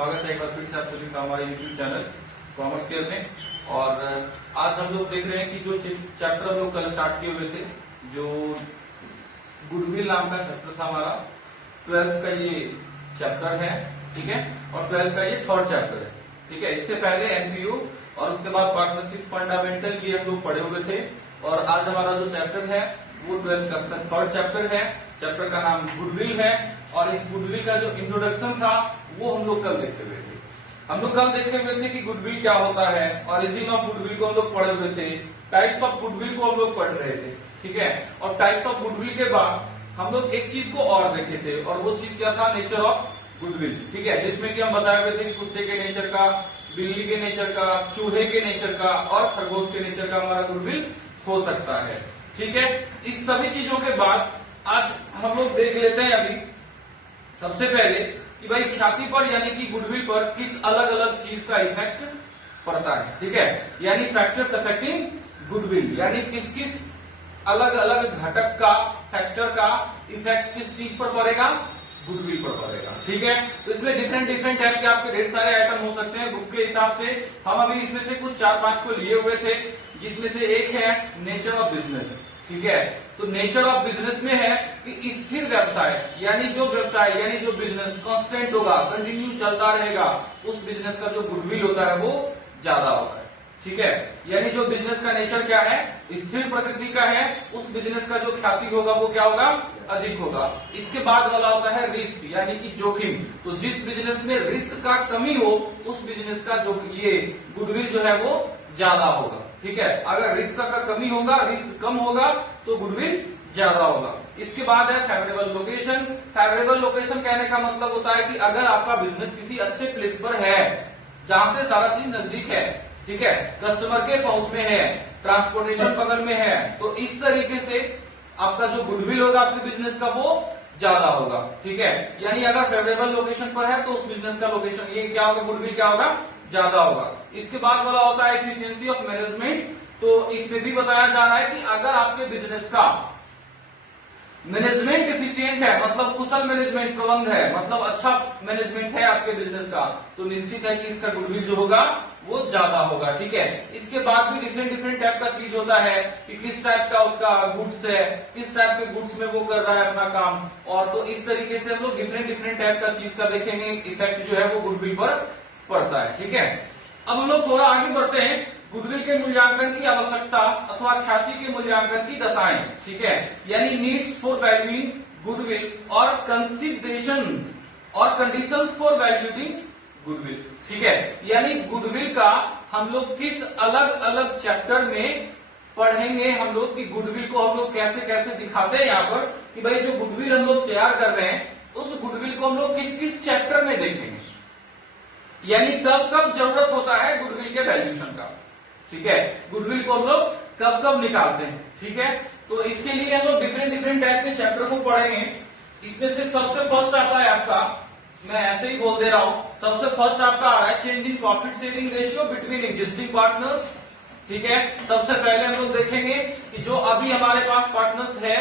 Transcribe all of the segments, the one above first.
स्वागत है एक बार फिर से आप सभी का हमारे यूट्यूब चैनल कॉमर्स केयर में। और आज हम लोग देख रहे हैं कि जो चैप्टर हम लोग कल स्टार्ट किए हुए थे, जो गुडविल नाम का चैप्टर था हमारा, 12th का ये चैप्टर है, ठीक है, और 12th का ये थर्ड चैप्टर है, ठीक है। इससे पहले एनपीयू और उसके बाद पार्टनरशिप फंडामेंटल ये हम लोग पढ़े हुए थे। और आज हमारा जो चैप्टर है वो 12th का थर्ड चैप्टर है। चैप्टर का नाम गुडविल है और इस गुडविल का जो इंट्रोडक्शन था वो हम लोग कल देखे हुए थे। हम लोग कल देखे हुए थे कि गुडविल क्या होता है, ऑरिजिन ऑफ गुडविल को हम लोग पढ़े हुए थे, टाइप्स ऑफ गुडविल को हम लोग पढ़ रहे थे, ठीक है। और टाइप्स ऑफ गुडविल के बाद हम लोग एक चीज को और देखे थे और वो चीज क्या था, नेचर ऑफ गुडविल, ठीक है, जिसमें कि हम बताए हुए थे कि कुत्ते के नेचर का, बिल्ली के नेचर का, चूहे के नेचर का और खरगोश के नेचर का हमारा गुडविल हो सकता है, ठीक है। इस सभी चीजों के बाद आज हम लोग देख लेते हैं अभी सबसे पहले कि भाई ख्याति पर यानी कि गुडविल पर किस अलग अलग चीज का इफेक्ट पड़ता है, ठीक है, यानी फैक्टर्स अफेक्टिंग गुडविल, यानी किस किस अलग अलग घटक का, फैक्टर का इफेक्ट किस चीज पर पड़ेगा, गुडविल पर पड़ेगा, ठीक है। तो इसमें डिफरेंट टाइप के आपके ढेर सारे आइटम हो सकते हैं बुक के हिसाब से। हम अभी इसमें से कुछ 4-5 को लिए हुए थे, जिसमें से एक है नेचर ऑफ बिजनेस, ठीक है। तो नेचर ऑफ बिजनेस में है कि स्थिर व्यवसाय, यानी जो व्यवसाय यानी जो बिजनेस कांस्टेंट होगा, कंटिन्यू चलता रहेगा, उस बिजनेस का जो गुडविल होता है वो ज्यादा होता है, ठीक है। यानी जो बिजनेस का नेचर क्या है, स्थिर प्रकृति का है, उस बिजनेस का जो ख्याति होगा वो क्या होगा, अधिक होगा। इसके बाद वाला होता है रिस्क, यानी कि जोखिम। तो जिस बिजनेस में रिस्क का कमी हो, उस बिजनेस का जो ये गुडविल जो है वो ज्यादा होगा, ठीक है। अगर रिस्क का कमी होगा, रिस्क कम होगा तो गुडविल ज्यादा होगा। इसके बाद है फेवरेबल लोकेशन। फेवरेबल लोकेशन कहने का मतलब होता है कि अगर आपका बिजनेस किसी अच्छे प्लेस पर है, जहां से सारा चीज नजदीक है, ठीक है, कस्टमर के पहुंच में है, ट्रांसपोर्टेशन बगल में है, तो इस तरीके से आपका जो गुडविल होगा आपके बिजनेस का वो ज्यादा होगा, ठीक है। यानी अगर फेवरेबल लोकेशन पर है तो उस बिजनेस का लोकेशन ये क्या होगा, गुडविल क्या होगा, ज्यादा होगा। इसके बाद वाला होता है एफिशिएंसी ऑफ मैनेजमेंट। तो इसमें भी बताया जा रहा है कि अगर आपके बिजनेस का मैनेजमेंट एफिशिएंट है, मतलब कुशल मैनेजमेंट, प्रबंध है, मतलब अच्छा मैनेजमेंट है आपके बिजनेस का, तो निश्चित है कि इसका गुडविल जो होगा वो ज्यादा होगा, ठीक है। इसके बाद भी डिफरेंट टाइप का चीज होता है कि किस टाइप का उसका गुड्स है, किस टाइप के गुड्स में वो कर रहा है अपना काम, और तो इस तरीके से हम लोग डिफरेंट टाइप का चीज का देखेंगे, इफेक्ट जो है वो गुडविल पर पड़ता है, ठीक है। अब हम लोग थोड़ा आगे बढ़ते हैं, गुडविल के मूल्यांकन की आवश्यकता अथवा ख्याति के मूल्यांकन की दशाएं, ठीक है, यानी नीड्स फॉर वैल्यूइंग गुडविल और कंसीडरेशन और कंडीशंस फॉर वैल्यूइंग गुडविल, ठीक है। यानी गुडविल का हम लोग किस अलग अलग चैप्टर में पढ़ेंगे हम लोग कि गुडविल को हम लोग कैसे कैसे दिखाते हैं यहाँ पर कि भाई जो गुडविल हम लोग तैयार कर रहे हैं उस गुडविल को हम लोग किस किस चैप्टर में देखेंगे, यानी कब कब जरूरत होता है गुडविल के वैल्यूएशन का, ठीक है, गुडविल को हम लोग कब कब निकालते हैं, ठीक है। तो इसके लिए हम लोग डिफरेंट टाइप के चैप्टर को पढ़ेंगे। इसमें से सबसे फर्स्ट आता है आपका, मैं ऐसे ही बोल दे रहा हूं, सबसे फर्स्ट आपका आ रहा है change in profit sharing ratio between existing partners, ठीक है। सबसे पहले हम लोग देखेंगे कि जो अभी हमारे पास पार्टनर्स है,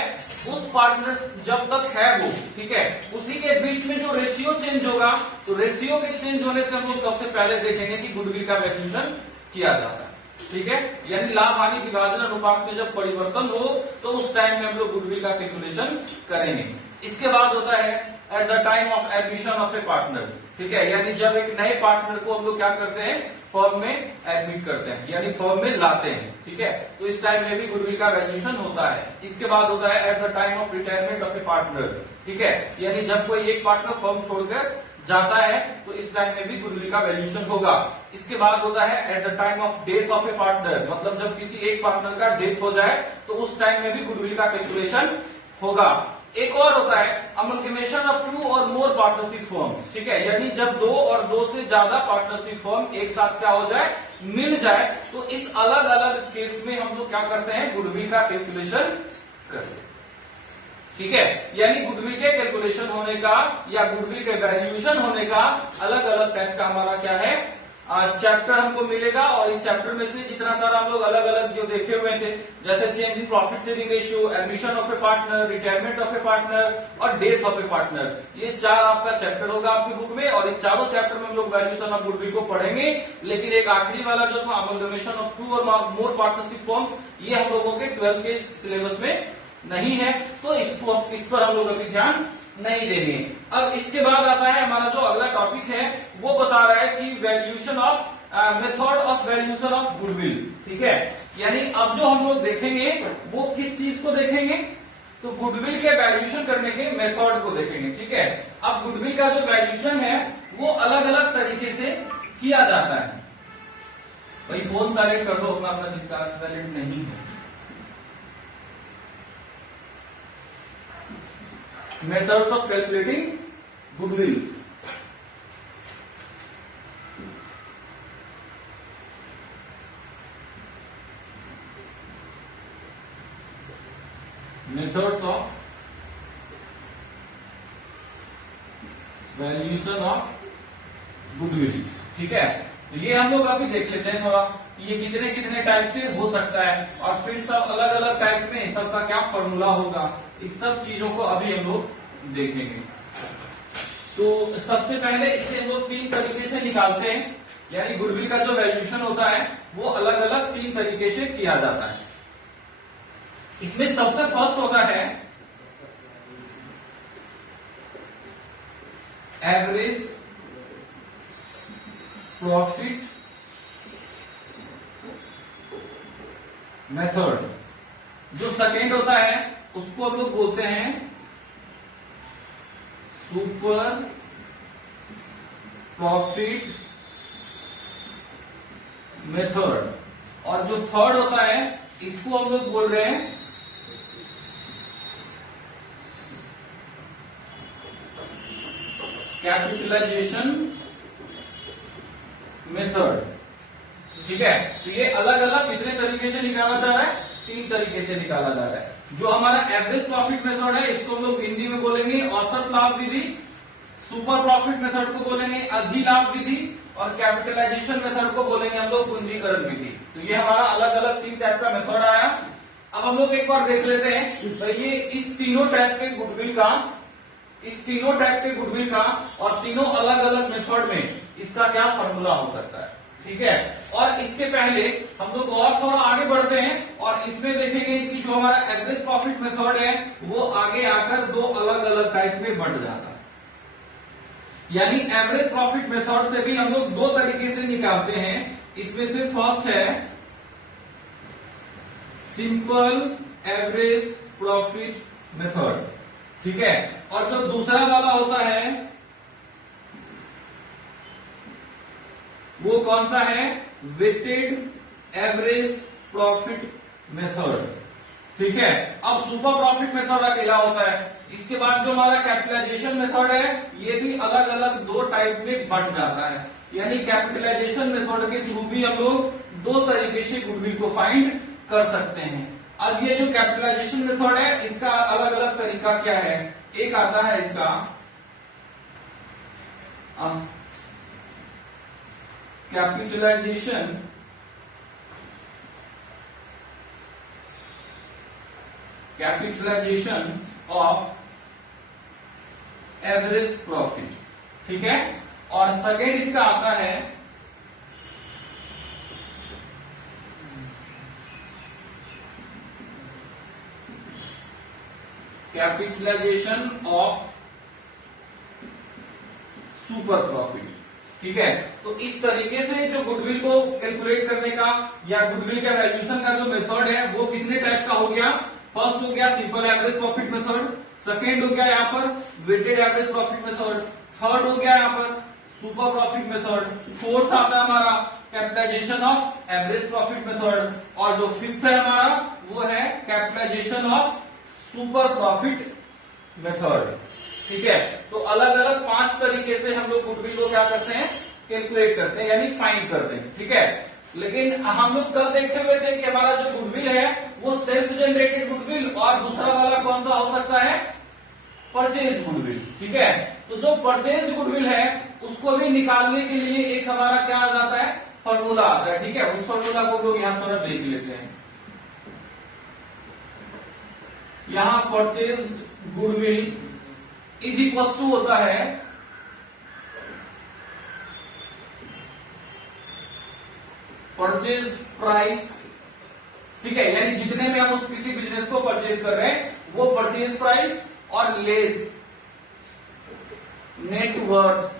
उस पार्टनर्स जब तक है वो, ठीक है, उसी के बीच में जो रेशियो चेंज होगा, तो रेशियो के चेंज होने से हम लोग सबसे पहले देखेंगे कि गुडविल का वैल्यूएशन किया जाता है, ठीक है। यानी लाभ हानि विभाजन अनुपात में जब परिवर्तन हो तो उस टाइम में हम लोग गुडविल का कैलकुलेशन करेंगे। इसके बाद होता है at the time of admission of A partner, ठीक है, यानी जब एक नए पार्टनर को हम लोग क्या करते हैं, फर्म में एडमिट करते हैं, यानी फर्म में लाते हैं, ठीक है, तो इस टाइम में भी गुडविल का वैल्यूएशन होता है। इसके बाद होता है at the time of retirement of A partner, ठीक है, यानी जब कोई एक पार्टनर फर्म छोड़कर जाता है तो इस टाइम में भी गुडविल का वैल्यूएशन होगा। इसके बाद होता है at the time of death of A partner, मतलब जब किसी एक पार्टनर का डेथ हो जाए तो उस टाइम में भी गुडविल का कैलकुलेशन होगा। एक और होता है अमलगमेशन ऑफ 2 और मोर पार्टनरशिप फर्म्स, ठीक है, यानी जब 2 और 2 से ज्यादा पार्टनरशिप फर्म एक साथ क्या हो जाए, मिल जाए, तो इस अलग अलग केस में हम लोग क्या करते हैं, गुडविल का कैलकुलेशन करते हैं, ठीक है। यानी गुडविल के कैलकुलेशन होने का या गुडविल के वैल्यूएशन होने का अलग अलग टाइप का हमारा क्या है, चैप्टर हमको मिलेगा और इस चैप्टर में से जितना सारा हम लोग अलग अलग जो देखे हुए थे, जैसे change in profit sharing ratio, admission of A partner, retirement of A partner और डेथ ऑफ ए पार्टनर, ये 4 आपका चैप्टर होगा आपकी बुक में। और इस चारों चैप्टर में हम लोग वैल्यूएशन ऑफ गुडविल को पढ़ेंगे। लेकिन एक आखिरी वाला जो था अमलगमेशन ऑफ 2 और मोर पार्टनरशिप फॉर्म्स, ये हम लोगों के 12th के सिलेबस में नहीं है, तो इस पर हम लोग अभी ध्यान नहीं देंगे। अब इसके बाद आता है हमारा जो अगला टॉपिक है, वो बता रहा है कि valuation of method of valuation of goodwill. ठीक है, यानी अब जो हम लोग देखेंगे वो किस चीज को देखेंगे, तो गुडविल के वैल्यूएशन करने के मेथड को देखेंगे। ठीक है, अब गुडविल का जो वैल्यूएशन है वो अलग अलग तरीके से किया जाता है। भाई फोन साइलेंट कर दो अपना, जिसका साइलेंट नहीं है। Methods of calculating goodwill. Methods of valuation of goodwill. ठीक है, तो ये हम लोग अभी देख लेते हैं थोड़ा, ये कितने कितने टाइप से हो सकता है और फिर सब अलग अलग टाइप में सबका क्या फॉर्मूला होगा, इस सब चीजों को अभी हम लोग देखेंगे। तो सबसे पहले इसे हम लोग 3 तरीके से निकालते हैं, यानी गुडविल का जो वैल्यूएशन होता है वो अलग अलग 3 तरीके से किया जाता है। इसमें सबसे फर्स्ट होता है एवरेज प्रॉफिट मेथड। जो सेकेंड होता है उसको हम लोग बोलते हैं सुपर प्रॉफिट मेथड, और जो थर्ड होता है इसको हम लोग बोल रहे हैं कैपिटलाइजेशन मेथड। ठीक है, तो ये अलग अलग कितने तरीके से निकाला जा रहा है, 3 तरीके से निकाला जा रहा है। जो हमारा एवरेज प्रॉफिट मेथड है इसको हम लोग हिंदी में बोलेंगे औसत लाभ विधि, सुपर प्रॉफिट मेथड को बोलेंगे अधिलाभ विधि, और कैपिटलाइजेशन मेथड को बोलेंगे हम लोग पूंजीकरण विधि। तो ये हमारा अलग अलग 3 टाइप का मेथड आया। अब हम लोग एक बार देख लेते हैं तो ये इस तीनों टाइप के गुडविल का और तीनों अलग अलग मेथड में इसका क्या फॉर्मूला हो सकता है। ठीक है, और इसके पहले हम लोग और थोड़ा आगे बढ़ते हैं और इसमें देखेंगे कि जो हमारा एवरेज प्रॉफिट मेथड है वो आगे आकर 2 अलग अलग टाइप में बढ़ जाता है। यानी एवरेज प्रॉफिट मेथड से भी हम लोग 2 तरीके से निकालते हैं। इसमें से फर्स्ट है सिंपल एवरेज प्रॉफिट मेथड। ठीक है, और जो दूसरा वाला होता है वो कौन सा है, वेटेड एवरेज प्रॉफिट मेथड। ठीक है, अब सुपर प्रॉफिट मेथड अकेला होता है। इसके बाद जो हमारा कैपिटलाइजेशन मेथड है ये भी अलग अलग 2 टाइप में बंट जाता है। यानी कैपिटलाइजेशन मेथड के थ्रू भी हम लोग 2 तरीके से गुडविल को फाइंड कर सकते हैं। अब ये जो कैपिटलाइजेशन मेथड है इसका अलग अलग तरीका क्या है, एक आता है इसका कैपिटलाइजेशन ऑफ एवरेज प्रॉफिट। ठीक है, और सेकेंड इसका आता है कैपिटलाइजेशन ऑफ सुपर प्रॉफिट। ठीक है, तो इस तरीके से जो गुडविल को कैलकुलेट करने का या गुडविल के वैल्यूएशन का जो मेथड है वो कितने टाइप का हो गया, फर्स्ट हो गया simple average profit method, second हो गया यहाँ पर weighted average profit method, third हो गया यहाँ पर सुपर प्रॉफिट मेथड, फोर्थ आता है हमारा capitalisation of average profit method, और जो फिफ्थ है हमारा वो है capitalisation of super profit method. ठीक है, तो अलग अलग 5 तरीके से हम लोग गुडविल को क्या करते हैं, कैलकुलेट करते हैं, यानी फाइंड करते हैं। ठीक है, लेकिन हम लोग कल देखते हुए थे कि हमारा जो गुडविल है वो सेल्फ जनरेटेड गुडविल और दूसरा वाला कौन सा हो सकता है, परचेज गुडविल। ठीक है, तो जो परचेज गुडविल है उसको भी निकालने के लिए एक हमारा क्या आ जाता है, फॉर्मूला आता है। ठीक है, उस फॉर्मूला को लोग यहां थोड़ा देख लेते हैं। यहां purchase goodwill is equal to होता है परचेज प्राइस। ठीक है, यानी जितने में हम उस किसी बिजनेस को परचेज कर रहे हैं वो परचेज प्राइस और less net worth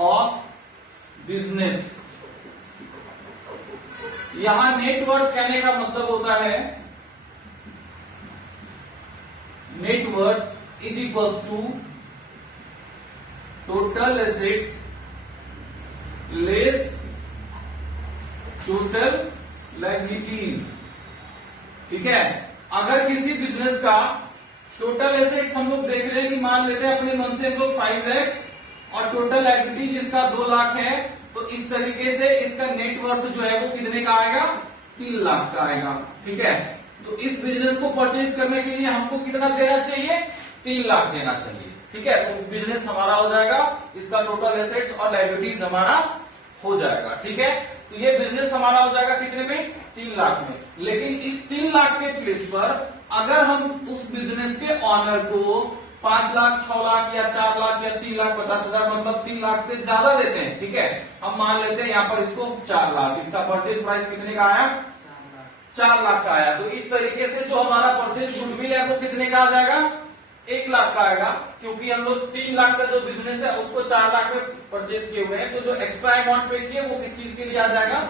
of business. यहां नेट वर्थ कहने का मतलब होता है net worth is equal to total assets less total liabilities. ठीक है, अगर किसी बिजनेस का टोटल एसेट्स हम लोग देख रहे हैं कि मान लेते हैं अपने मन से हम लोग 5 लाख और टोटल लायबिलिटी जिसका 2 लाख है, तो इस तरीके से इसका नेट वर्थ जो है वो कितने का आएगा, 3 लाख का आएगा। ठीक है, तो इस बिजनेस को परचेज करने के लिए हमको कितना देना चाहिए, 3 लाख देना चाहिए। ठीक है, तो बिजनेस हमारा हो जाएगा, इसका टोटल एसेट्स और लायबिलिटीज हमारा हो जाएगा। ठीक है, तो ये बिजनेस हमारा हो जाएगा कितने में, 3 लाख में। लेकिन इस 3 लाख के प्लेस पर अगर हम उस बिजनेस के ऑनर को 5 लाख, 6 लाख या 4 लाख या 3 लाख 50 हजार मतलब 3 लाख से ज्यादा देते हैं। ठीक है, हम मान लेते हैं यहाँ पर इसको 4 लाख, इसका परचेज प्राइस कितने का आया, 4 लाख का आया। तो इस तरीके से जो हमारा परचेज गुडविल है वो कितने का आ जाएगा, 1 लाख का आएगा, क्योंकि हम लोग 3 लाख का जो बिजनेस है उसको 4 लाख में परचेज किए हुए हैं। तो जो एक्स्ट्रा अमाउंट पे किए वो किस चीज के लिए आ जाएगा,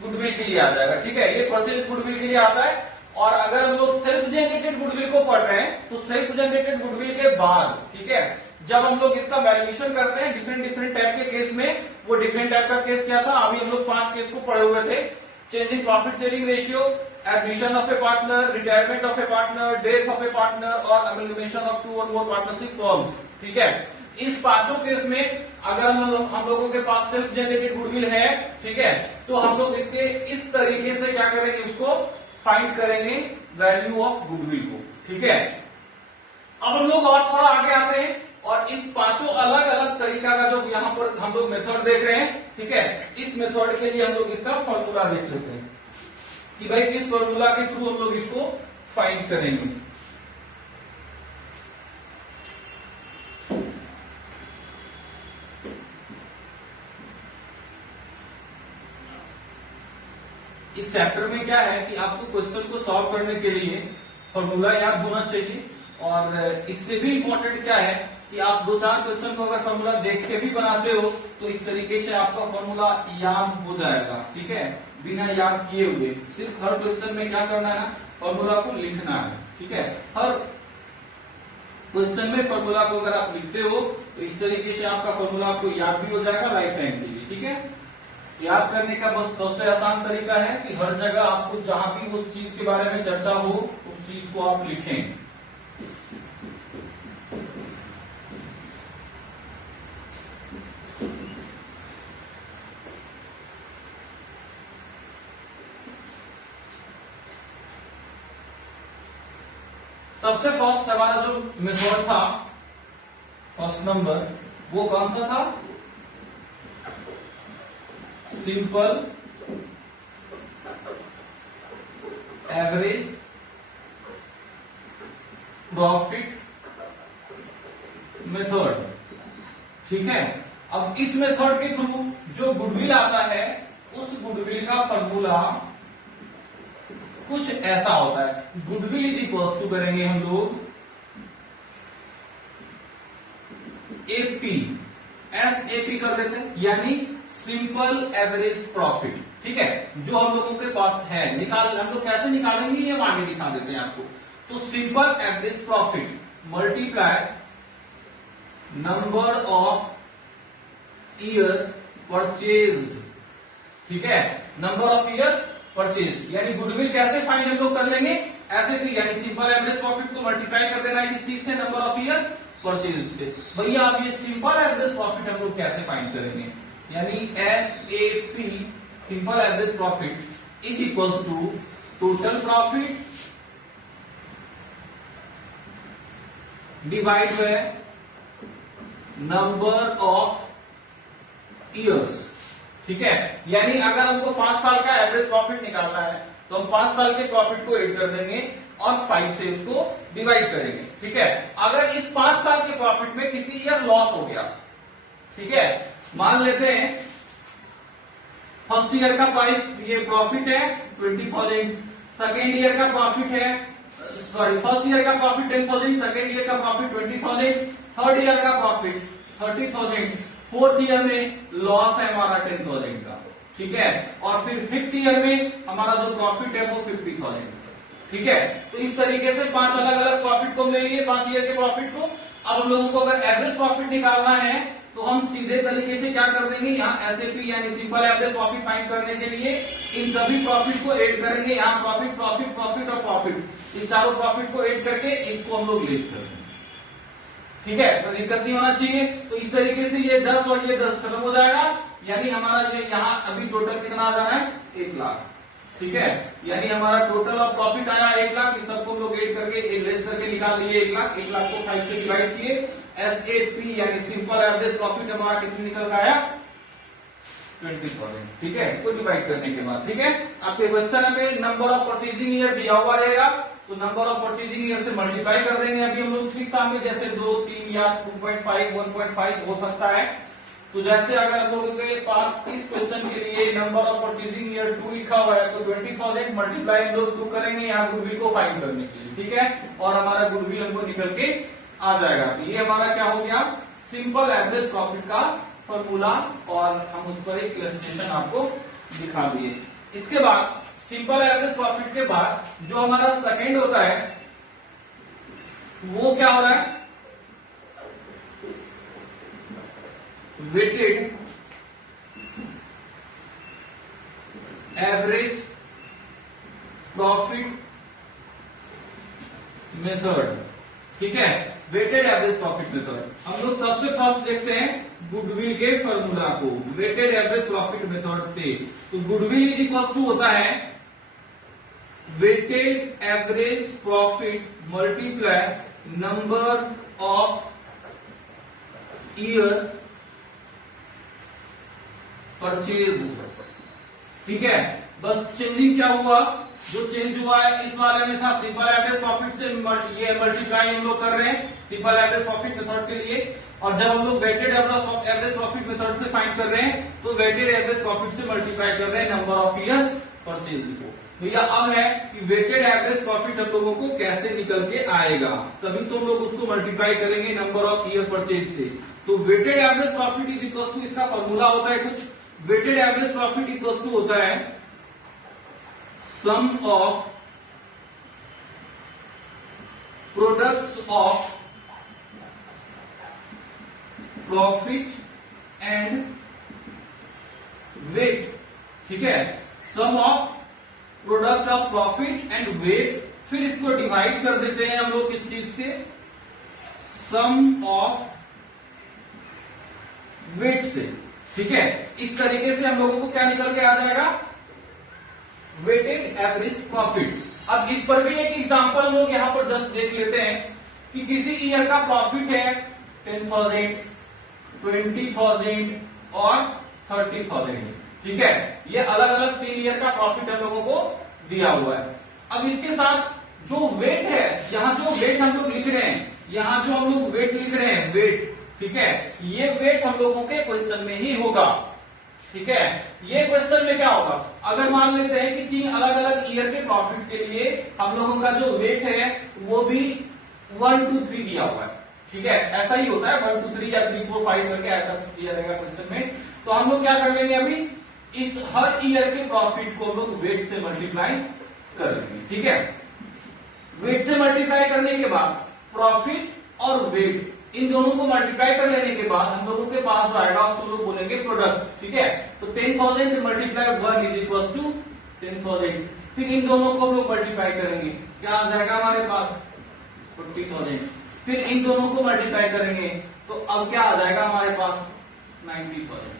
गुडविल के लिए आ जाएगा। ठीक है, ये परचेज गुडविल के लिए आता है। और अगर हम लोग सेल्फ जनरेटेड गुडविल को पढ़ रहे हैं तो सेल्फ जनरेटेड गुडविल के बाद, ठीक है, जब हम लोग इसका वैल्यूएशन करते हैं डिफरेंट टाइप के केस में, वो डिफरेंट टाइप का केस क्या था, अभी हम लोग 5 केस को पढ़े हुए थे। Change in profit sharing ratio, admission of A partner, retirement of A partner, death of A partner और अमेलगमेशन ऑफ 2 और मोर पार्टनरशिप फॉर्म्स। ठीक है, इस 5 केस में अगर हम लोगों के पास सेल्फ जनरेटेड गुडविल है, ठीक है, तो हम लोग इसके इस तरीके से क्या करेंगे, उसको फाइंड करेंगे वैल्यू ऑफ गुडविल को। ठीक है, अब हम लोग और थोड़ा आगे आते हैं और इस 5 अलग अलग तरीका का जो यहाँ पर हम लोग मेथड देख रहे हैं, ठीक है, इस मेथड के लिए हम लोग इसका फॉर्मूला देख लेते हैं कि भाई किस फॉर्मूला के थ्रू हम लोग इसको फाइंड करेंगे। इस चैप्टर में क्या है कि आपको क्वेश्चन को सॉल्व करने के लिए फॉर्मूला याद होना चाहिए, और इससे भी इंपॉर्टेंट क्या है कि आप 2-4 क्वेश्चन को अगर फॉर्मूला देख के भी बनाते हो तो इस तरीके से आपका फॉर्मूला याद हो जाएगा। ठीक है, बिना याद किए हुए सिर्फ हर क्वेश्चन में क्या करना है, फॉर्मूला को लिखना है। ठीक है, हर क्वेश्चन में फॉर्मूला को अगर आप लिखते हो तो इस तरीके से आपका फॉर्मूला आपको याद भी हो जाएगा लाइफ टाइम के लिए। ठीक है, याद करने का बस सबसे आसान तरीका है कि हर जगह आपको जहां भी उस चीज के बारे में चर्चा हो उस चीज को आप लिखें। सबसे फर्स्ट हमारा जो मेथड था, फर्स्ट नंबर, वो कौन सा था, सिंपल एवरेज प्रॉफिट मेथड। ठीक है, अब इस मेथड के थ्रू जो गुडविल आता है उस गुडविल का फॉर्मूला कुछ ऐसा होता है। गुडविल इज इक्वल टू करेंगे हम लोग एपी, एसएपी कर देते हैं, यानी सिंपल एवरेज प्रॉफिट। ठीक है, जो हम लोगों के पास है, हम लोग कैसे निकालेंगे ये आगे दिखा देते हैं आपको। तो simple average profit multiply number of year purchased. ठीक है, नंबर ऑफ ईयर परचेज, यानी गुडविल कैसे फाइंड हम लोग कर लेंगे, ऐसे भी, यानी सिंपल एवरेज प्रॉफिट को मल्टीप्लाई कर देना है किसी से, नंबर ऑफ ईयर परचेज से। भैया आप ये सिंपल एवरेज प्रॉफिट हम लोग कैसे फाइंड करेंगे, यानी SAP simple average profit is equal to total profit divide by number of years. ठीक है, यानी अगर हमको 5 साल का एवरेज प्रॉफिट निकालना है तो हम 5 साल के प्रॉफिट को ऐड कर देंगे और 5 से इसको डिवाइड करेंगे। ठीक है, अगर इस 5 साल के प्रॉफिट में किसी ईयर लॉस हो गया, ठीक है, मान लेते हैं फर्स्ट ईयर का प्राइस ये प्रॉफिट है 20,000, सेकेंड ईयर का प्रॉफिट है फर्स्ट ईयर का प्रॉफिट 10,000, सेकेंड ईयर का प्रॉफिट 20,000, थर्ड ईयर का प्रॉफिट 30,000, फोर्थ ईयर में लॉस है हमारा 10,000 का। ठीक है, और फिर फिफ्थ ईयर में हमारा जो प्रॉफिट है वो 50,000। ठीक है, तो इस तरीके से 5 अलग अलग प्रॉफिट को ले लिए, 5 ईयर के प्रॉफिट को। अब हम लोगों को अगर एवरेज प्रॉफिट निकालना है तो हम सीधे तरीके से क्या कर देंगे, यहाँ एसएपी यानी सिंपल एवरेज प्रॉफिट फाइंड करने के लिए इन सभी प्रॉफिट को ऐड करेंगे। यहाँ प्रॉफिट प्रॉफिट प्रॉफिट और प्रॉफिट, इस चारों प्रॉफिट को ऐड करके इसको हम लोग लेस करेंगे। ठीक है, तो दिक्कत नहीं होना चाहिए। तो इस तरीके से ये 10 और ये 10 खत्म हो जाएगा, यानी हमारा ये यहाँ अभी टोटल कितना आ जाना है 1 लाख। ठीक है, यानी हमारा टोटल ऑफ प्रॉफिट आया 1 लाख, इस सबको हम लोग ऐड करके लेस करके निकाल लिए 1 लाख। 1 लाख को 5 से डिवाइड किए, एसएपी यानी सिंपल एवरेज प्रॉफिट हमारा कितने निकल आया 20,000। ठीक है, इसको डिवाइड करने के बाद, ठीक है, आपके क्वेश्चन में नंबर ऑफ परचेजिंग ईयर दिया हुआ रहेगा, तो नंबर ऑफ परचेजिंग ईयर से मल्टीप्लाई कर देंगे। अभी हम लोग ठीक सामने जैसे 2, 3 या 2.5, 1.5 हो सकता है। तो जैसे अगर हम लोगों के पास इस क्वेश्चन के लिए नंबर ऑफ परचेजिंग ईयर 2 लिखा हुआ है तो 20,000 मल्टीप्लाई हम लोग 2 करेंगे यहाँ गुडविल को फाइंड करने के लिए। ठीक है, और हमारा गुडविल हमको निकल के आ जाएगा। ये हमारा क्या हो गया, सिंपल एवरेज प्रॉफिट का फॉर्मूला, और हम उस पर एक इलस्ट्रेशन आपको दिखा दिए। इसके बाद सिंपल एवरेज प्रॉफिट के बाद जो हमारा सेकंड होता है वो क्या हो रहा है, वेटेड एवरेज प्रॉफिट मेथड। ठीक है, वेटेड एवरेज प्रॉफिट मेथड हम लोग सबसे फर्स्ट देखते हैं गुडविल के फॉर्मूला को वेटेड एवरेज प्रॉफिट मेथड से। तो गुडविल इज इक्वल टू होता है weighted average profit multiply number of year purchase. ठीक है, बस चेंजिंग क्या हुआ, जो चेंज हुआ है इस वाले में था सिंपल एवरेज प्रॉफिट से ये मल्टीप्लाई हम लोग कर रहे हैं सिंपल एवरेज प्रॉफिट मेथड के लिए, और जब हम लोग वेटेड एवरेज प्रॉफिट मेथड से फाइंड कर रहे हैं तो वेटेड एवरेज प्रॉफिट से मल्टीप्लाई कर रहे हैं नंबर ऑफ ईयर परचेज को। भैया अब है कि वेटेड एवरेज प्रॉफिट हम लोगों को कैसे निकल के आएगा, तभी तो हम लोग उसको मल्टीप्लाई करेंगे नंबर ऑफ ईयर परचेज से। तो weighted average profit is equal to, इसका फॉर्मूला होता है कुछ, weighted average profit equal to होता है sum of products of profit and weight. ठीक है, sum of product of profit and weight, फिर इसको डिवाइड कर देते हैं हम लोग किस चीज से, सम ऑफ वेट से। ठीक है, इस तरीके से हम लोगों को क्या निकल के आ जाएगा, वेटेड एवरेज प्रॉफिट। अब इस पर भी एक एग्जांपल हम लोग यहां पर जस्ट देख लेते हैं कि किसी ईयर का प्रॉफिट है 10,000, 20,000 और 30,000। ठीक है, ये अलग अलग 3 ईयर का प्रॉफिट हम लोगों को दिया हुआ है। अब इसके साथ जो वेट है, यहाँ जो वेट हम लोग लिख रहे हैं, यहाँ जो हम लोग वेट लिख रहे हैं वेट, ठीक है, ये वेट हम लोगों के क्वेश्चन में ही होगा। ठीक है, ये क्वेश्चन में क्या होगा, अगर मान लेते हैं कि 3 अलग अलग ईयर के प्रॉफिट के लिए हम लोगों का जो वेट है वो भी 1 2 3 दिया हुआ है। ठीक है, ऐसा ही होता है 1 2 3 या 3 4 5 करके ऐसा कुछ दिया रहेगा क्वेश्चन में। तो हम लोग क्या कर लेंगे, अभी इस हर ईयर के प्रॉफिट को हम लोग वेट से मल्टीप्लाई कर लेंगे। ठीक है, वेट से मल्टीप्लाई करने के बाद प्रॉफिट और वेट इन दोनों को मल्टीप्लाई कर लेने के बाद हम लोगों के पास जो आएगा उसको लोग बोलेंगे प्रोडक्ट। ठीक है, तो 10,000 मल्टीप्लाई 1 इज इक्वल टू 10,000, फिर इन दोनों को हम लोग मल्टीप्लाई करेंगे, क्या आ जाएगा हमारे पास 40,000, फिर इन दोनों को मल्टीप्लाई करेंगे तो अब क्या आ जाएगा हमारे पास 90,000।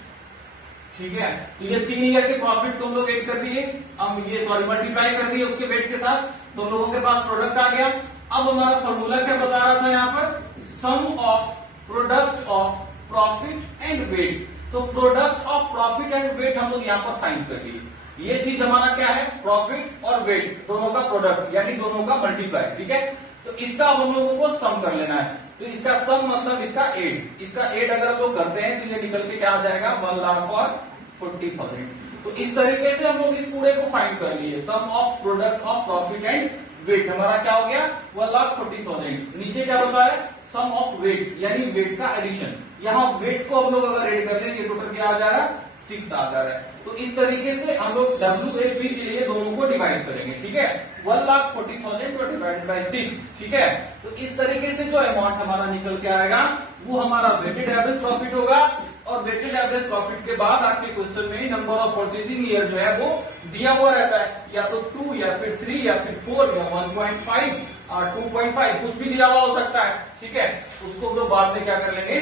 ठीक है, तो ये 3 ईयर के प्रॉफिट तो हम लोग ऐड कर दिए, हम ये मल्टीप्लाई कर दिए उसके वेट के साथ, तो हम लोगों के पास प्रोडक्ट आ गया। अब हमारा फॉर्मूला क्या बता रहा था यहाँ पर, sum of product of profit and weight. तो product of profit and weight हम लोग यहाँ पर फाइंड कर लिए। ये चीज हमारा क्या है, प्रॉफिट और वेट दोनों का प्रोडक्ट यानी दोनों का मल्टीप्लाई, ठीक है। तो इसका हम लोगों को सम कर लेना है। तो इसका सम मतलब इसका एड, इसका एड अगर हम लोग करते हैं तो ये निकल के क्या आ जाएगा 1,40,000। तो इस तरीके से हम लोग इस पूरे को फाइंड कर लिए। Sum of product of profit and weight हमारा क्या हो गया 1,40,000। नीचे क्या होता है सम ऑफ वेट यानी वेट का एडिशन। यहाँ वेट को हम लोग अगर एड कर लेंगे टोटल क्या आ जा रहा है 6 आ जा रहा है। तो इस तरीके से हम लोग WAP के लिए दोनों को डिवाइड करेंगे, ठीक है। 1,40,000 डिवाइडेड बाय 6, ठीक है। तो इस तरीके से जो अमाउंट हमारा निकल के आएगा वो हमारा वेटेड एवरेज प्रॉफिट होगा। और वेटेड एवरेज प्रॉफिट के बाद आपके क्वेश्चन में नंबर ऑफ परचेजिंग ईयर जो है वो दिया हुआ रहता है, या तो 2 या फिर 3 या फिर 4 या 1.5 और 2.5 कुछ भी दिया हुआ हो सकता है, ठीक है। उसको तो बाद में क्या कर लेंगे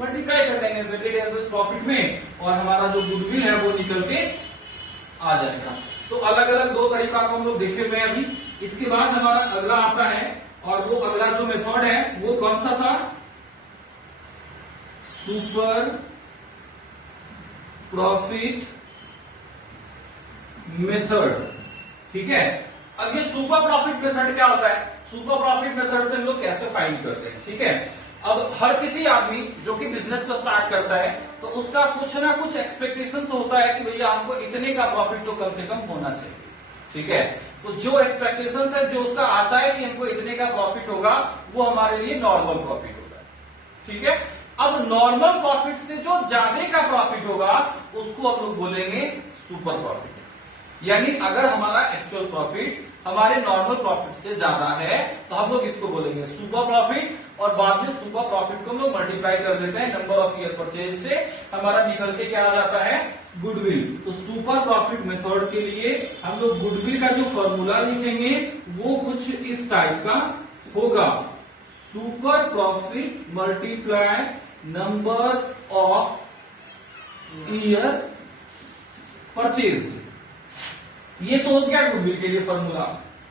मल्टीप्लाई कर लेंगे वेटेड एवरेज प्रॉफिट में, और हमारा जो गुडविल है वो निकल के आ जाएगा। तो अलग अलग दो तरीका को हम लोग देखे हुए हैं अभी। इसके बाद हमारा अगला आता है, और वो अगला जो मेथड है वो कौन सा था, सुपर प्रॉफिट मेथड, ठीक है। अब ये सुपर प्रॉफिट मेथड क्या होता है, सुपर प्रॉफिट मेथड से हम लोग कैसे फाइंड करते हैं, ठीक है। अब हर किसी आदमी जो कि बिजनेस को स्टार्ट करता है तो उसका कुछ ना कुछ एक्सपेक्टेशन होता है कि भैया हमको इतने का प्रॉफिट तो कम से कम होना चाहिए, ठीक है। तो जो एक्सपेक्टेशन है, जो उसका आशा है कि हमको इतने का प्रॉफिट होगा, वो हमारे लिए नॉर्मल प्रॉफिट होता है, ठीक है। अब नॉर्मल प्रॉफिट से जो ज्यादा का प्रॉफिट होगा उसको हम लोग बोलेंगे सुपर प्रॉफिट। यानी अगर हमारा एक्चुअल प्रॉफिट हमारे नॉर्मल प्रॉफिट से ज्यादा है तो हम लोग इसको बोलेंगे सुपर प्रॉफिट, और बाद में सुपर प्रॉफिट को हम लोग मल्टीप्लाई कर देते हैं नंबर ऑफ ईयर परचेज से, हमारा निकल के क्या आ जाता है गुडविल। तो सुपर प्रॉफिट मेथड के लिए हम लोग गुडविल का जो फॉर्मूला लिखेंगे वो कुछ इस टाइप का होगा, super profit multiply number of year purchase. ये तो हो गया गुडविल के लिए फॉर्मूला,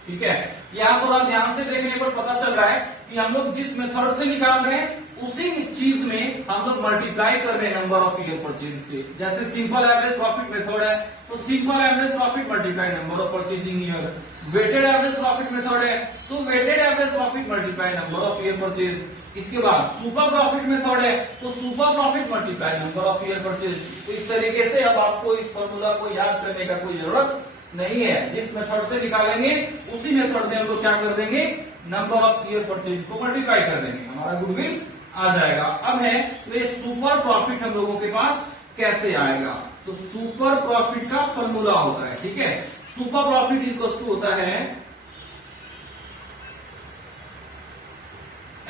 ठीक है। यहाँ थोड़ा ध्यान से देखने पर पता चल रहा है कि हम लोग जिस मेथड से निकाल रहे हैं उसी चीज में हम लोग मल्टीप्लाई कर रहे हैं नंबर ऑफ ईयर परचेज से। जैसे सिंपल एवरेज प्रॉफिट मेथड है तो simple average profit multiply number of purchasing year. Weighted average profit method है तो weighted average profit multiply number of year purchase. इसके बाद सुपर प्रॉफिट मेथड है तो super profit multiply number of year purchase. तो इस तरीके से अब आपको इस फॉर्मूला को याद करने का कोई जरूरत नहीं है। जिस मेथड से निकालेंगे उसी मेथड में हम लोग क्या कर देंगे नंबर ऑफ ईयर परचेज को मल्टीप्लाई कर देंगे, हमारा गुडविल आ जाएगा। अब है तो ये सुपर प्रॉफिट हम लोगों के पास कैसे आएगा, तो सुपर प्रॉफिट का फॉर्मूला होता है, ठीक है। सुपर प्रॉफिट इक्वल टू होता है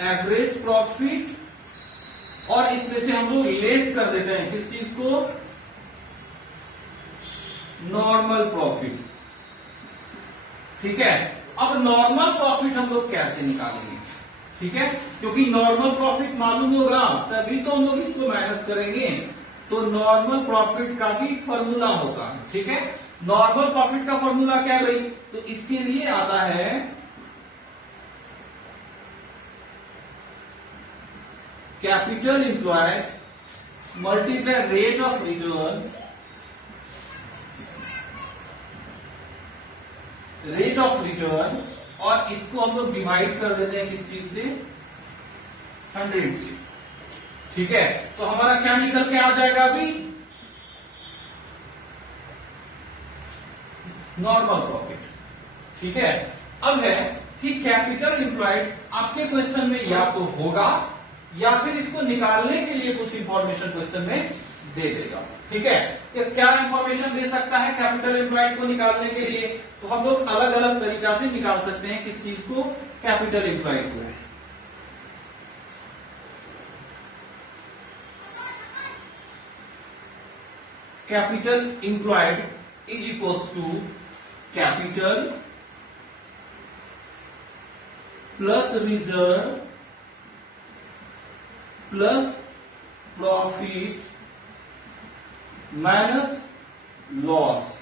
एवरेज प्रॉफिट, और इसमें से हम लोग लेस कर देते हैं किस चीज को, नॉर्मल प्रॉफिट, ठीक है। अब नॉर्मल प्रॉफिट हम लोग कैसे निकालेंगे, ठीक है, क्योंकि नॉर्मल प्रॉफिट मालूम होगा तभी तो हम लोग इसको माइनस करेंगे। तो नॉर्मल प्रॉफिट का भी फॉर्मूला होगा, ठीक है। नॉर्मल प्रॉफिट का फॉर्मूला क्या है भाई, तो इसके लिए आता है capital employed multiply rate of return, rate of return, और इसको हम लोग डिवाइड कर देते हैं किस चीज से 100 से, ठीक है। तो हमारा क्या निकल के आ जाएगा अभी नॉर्मल प्रॉफिट, ठीक है। अब है कि कैपिटल एम्प्लॉयड आपके क्वेश्चन में या तो होगा या फिर इसको निकालने के लिए कुछ इंफॉर्मेशन क्वेश्चन में दे देगा, ठीक है। कि क्या इंफॉर्मेशन दे सकता है कैपिटल एम्प्लॉयड को निकालने के लिए, तो हम लोग अलग अलग तरीका से निकाल सकते हैं किस चीज को, कैपिटल एम्प्लॉयड को। Capital employed is equals to capital plus reserve plus profit minus loss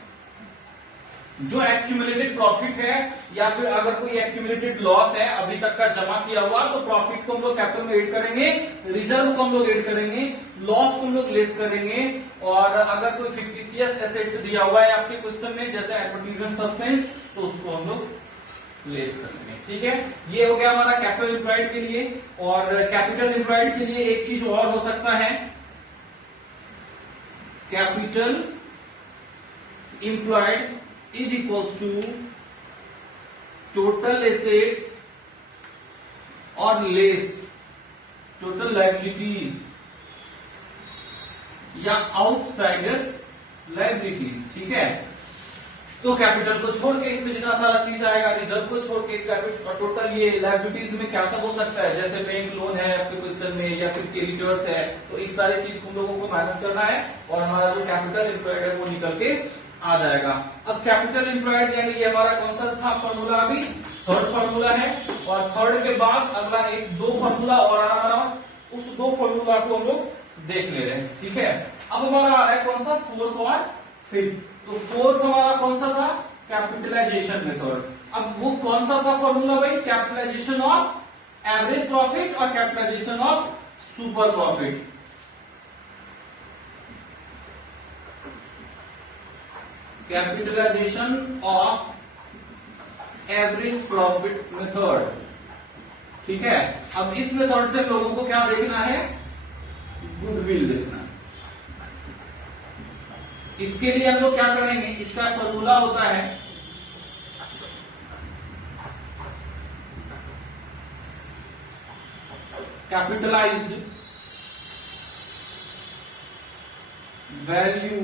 जो एक्यूमुलेटेड प्रॉफिट है या फिर अगर कोई एक्यूमुलेटेड लॉस है अभी तक का जमा किया हुआ, तो प्रॉफिट को हम लोग कैपिटल में ऐड करेंगे, रिजर्व को हम लोग ऐड करेंगे, लॉस को हम लोग लेस करेंगे, और अगर कोई फिक्टिशियस एसेट्स दिया हुआ है आपके क्वेश्चन में जैसे एडवर्टाइजमेंट सस्पेंस, तो उसको हम लोग लेस करेंगे। ठीक है, ये हो गया हमारा कैपिटल एम्प्लॉयड के लिए। और कैपिटल एम्प्लॉयड के लिए एक चीज और हो सकता है, capital employed is equals to total assets और less total liabilities या आउटसाइडर liabilities। ठीक है, तो कैपिटल को छोड़ के इसमें जितना सारा चीज आएगा, रिजर्व को छोड़ के कैपिटल और टोटल ये लायबिलिटीज में क्या सब हो सकता है, जैसे बैंक लोन है आपके क्वेश्चन में या फिर क्रेडिटर्स है, तो इस सारी चीज को हम लोगों को माइनस करना है और हमारा जो कैपिटल एम्प्लॉयड है वो निकल के आ जाएगा। अब कैपिटल एम्प्लॉयड यानी ये हमारा कौन सा था फॉर्मूला, अभी थर्ड फॉर्मूला है, और थर्ड के बाद अगला एक दो फॉर्मूला और आ रहा है, उस दो फॉर्मूला को हम लोग देख ले रहे हैं। ठीक है, अब हमारा आ रहा है कौन सा, फोर्थ और फिफ्थ। तो फोर्थ हमारा कौन सा था, कैपिटलाइजेशन मेथड। अब वो कौन सा था फॉर्मूला भाई, कैपिटलाइजेशन ऑफ एवरेज प्रॉफिट और capitalisation of super profit. Capitalisation of average profit method. ठीक है, अब इस मेथड से लोगों को क्या देखना है, गुडविल देखना है। इसके लिए हम लोग क्या करेंगे, इसका फॉर्मूला होता है capitalised value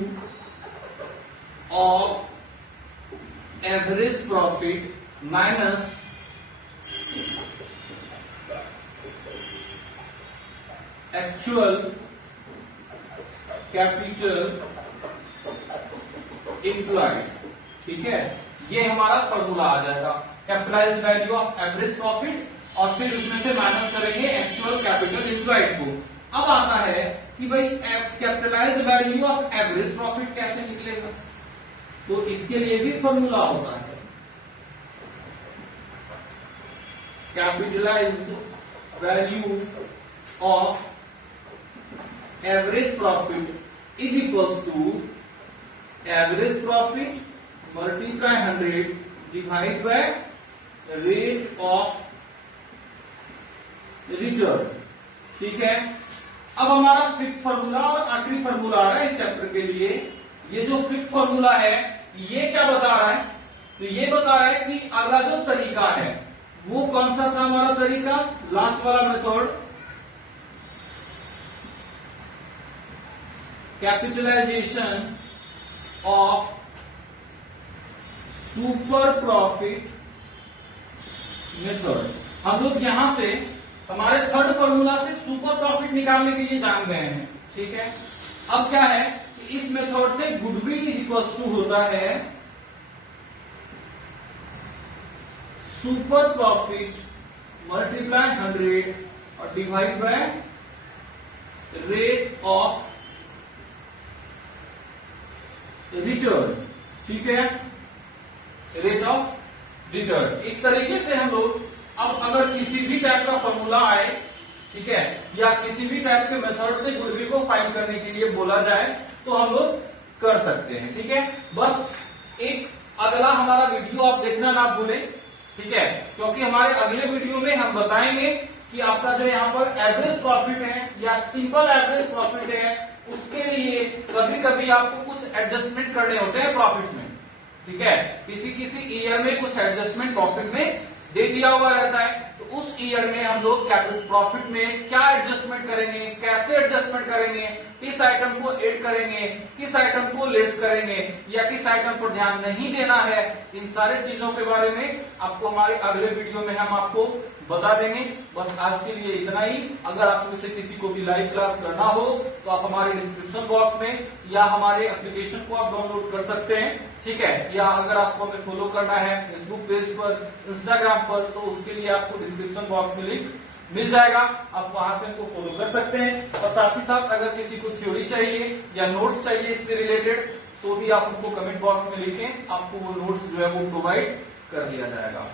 of average profit minus actual capital employed. ठीक है, ये हमारा फॉर्मूला आ जाएगा, capitalised value of average profit और फिर उसमें से माइनस करेंगे एक्चुअल कैपिटल एम्प्लॉयड को। अब आता है कि भाई capitalised value of average profit कैसे निकलेगा, तो इसके लिए भी फॉर्मूला होता है, capitalised value of average profit is equals to average profit multiply 100 divide by rate of return. ठीक है, अब हमारा फिफ्थ फॉर्मूला और आखिरी फॉर्मूला आ रहा है इस चैप्टर के लिए। ये जो फिफ्थ फॉर्मूला है ये क्या बता रहा है, तो ये बता रहा है कि अगला जो तरीका है वो कौन सा था हमारा तरीका, लास्ट वाला method, capitalisation of super profit method. हम लोग यहां से हमारे थर्ड फॉर्मूला से सुपर प्रॉफिट निकालने के लिए जान गए हैं। ठीक है, अब क्या है कि इस मेथड से गुडविल इज इक्वल टू होता है सुपर प्रॉफिट मल्टीप्लाई 100 और divide by rate of return. ठीक है, रेट ऑफ रिटर्न। इस तरीके से हम लोग अब अगर किसी भी टाइप का फॉर्मूला आए, ठीक है, या किसी भी टाइप के मेथड से गुडविल को फाइंड करने के लिए बोला जाए तो हम लोग कर सकते हैं। ठीक है, बस एक अगला हमारा वीडियो आप देखना ना भूलें। ठीक है, क्योंकि हमारे अगले वीडियो में हम बताएंगे कि आपका जो यहाँ पर एवरेज प्रॉफिट है या सिंपल एवरेज प्रॉफिट है, उसके लिए कभी कभी आपको कुछ एडजस्टमेंट करने होते हैं प्रॉफिट में। ठीक है, किसी किसी ईयर में कुछ एडजस्टमेंट प्रॉफिट में दे दिया हुआ रहता है, तो उस ईयर में हम लोग कैपिटल प्रॉफिट में क्या एडजस्टमेंट करेंगे, कैसे एडजस्टमेंट करेंगे, किस आइटम को ऐड करेंगे, किस आइटम को लेस करेंगे या किस आइटम पर ध्यान नहीं देना है, इन सारे चीजों के बारे में आपको हमारे अगले वीडियो में हम आपको बता देंगे। बस आज के लिए इतना ही। अगर आपको से किसी को भी लाइव क्लास करना हो तो आप हमारे डिस्क्रिप्शन बॉक्स में या हमारे एप्लीकेशन को आप डाउनलोड कर सकते हैं। ठीक है, या अगर आपको हमें फॉलो करना है फेसबुक पेज पर, इंस्टाग्राम पर, तो उसके लिए आपको डिस्क्रिप्शन बॉक्स में लिंक मिल जाएगा, आप वहां से हमको फॉलो कर सकते हैं। और साथ ही साथ अगर किसी को थ्योरी चाहिए या नोट्स चाहिए इससे रिलेटेड, तो भी आप उनको कमेंट बॉक्स में लिखें, आपको वो नोट्स जो है वो प्रोवाइड कर दिया जाएगा।